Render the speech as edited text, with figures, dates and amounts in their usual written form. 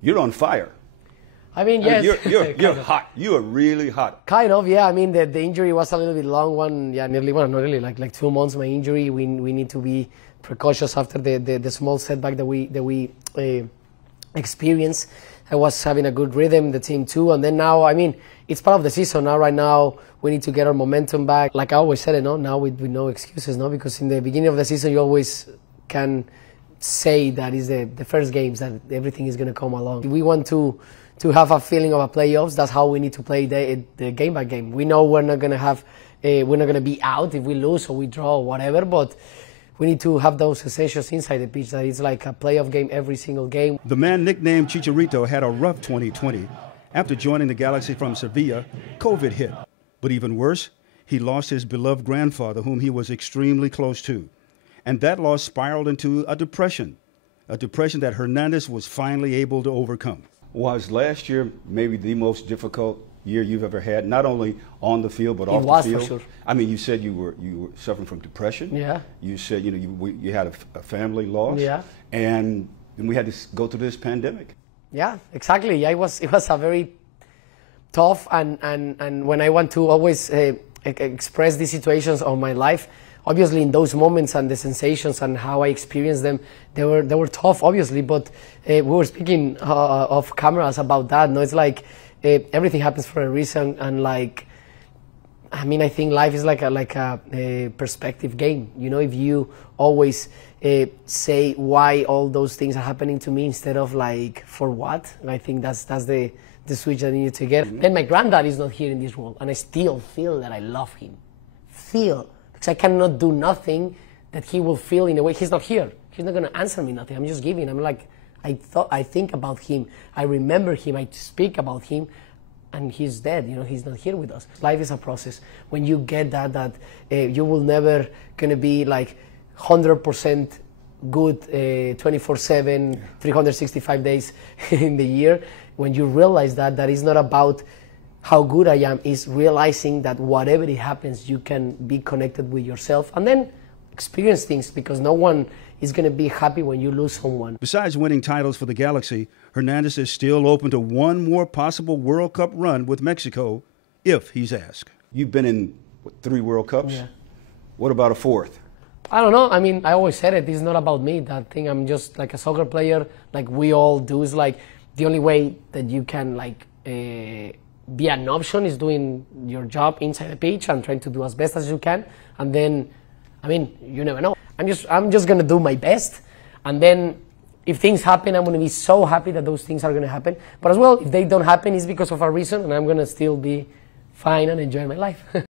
You're on fire. I mean, yes. You're hot. You are really hot. Kind of, yeah. I mean, the injury was a little bit long one. Yeah, nearly one, not really, like 2 months. My injury. We need to be precautious after the small setback that we experienced. I was having a good rhythm, the team too, and then now, I mean, it's part of the season now. Right now, we need to get our momentum back. Like I always said, now with no excuses, because in the beginning of the season, you always can say that is the first games that everything is going to come along. We want to have a feeling of a playoffs. That's how we need to play the game by game. We know we're not going to be out if we lose or we draw or whatever, but we need to have those sensations inside the pitch, that it's like a playoff game every single game. The man nicknamed Chicharito had a rough 2020. After joining the Galaxy from Sevilla, COVID hit. But even worse, he lost his beloved grandfather, whom he was extremely close to. And that loss spiraled into a depression that Hernandez was finally able to overcome. Was last year maybe the most difficult year you've ever had, not only on the field but off the field? For sure. I mean, you said you were suffering from depression. Yeah. You said you had a family loss. Yeah. And we had to go through this pandemic. Yeah, exactly. Yeah, it was a very tough and when I want to always express these situations of my life, obviously in those moments and the sensations and how I experienced them, they were tough, obviously. But we were speaking off cameras about that. No, it's like everything happens for a reason, and like, I mean, I think life is like a perspective game. You know, if you always say why all those things are happening to me instead of like for what, I think that's the switch that I need to get. Then my granddad is not here in this world, and I still feel that I love him. Because I cannot do nothing that he will feel in a way. He's not here. He's not going to answer me nothing. I'm just giving. I'm like, I think about him. I remember him. I speak about him. And he's dead. You know, he's not here with us. Life is a process. When you get that you will never going to be like 100% good 24/7, 365 days in the year. When you realize that is not about how good I am, is realizing that whatever it happens, you can be connected with yourself and then experience things, because no one is going to be happy when you lose someone. Besides winning titles for the Galaxy, Hernandez is still open to one more possible World Cup run with Mexico if he's asked. You've been in 3 World Cups? Yeah. What about a 4th? I don't know. I mean, I always said it. It's not about me. That thing, I'm just like a soccer player, like we all do. Is like the only way that you can like be an option is doing your job inside the pitch and trying to do as best as you can. And then, I mean, you never know. I'm just gonna do my best, and then if things happen, I'm gonna be so happy that those things are gonna happen. But as well, if they don't happen, it's because of a reason, and I'm gonna still be fine and enjoy my life.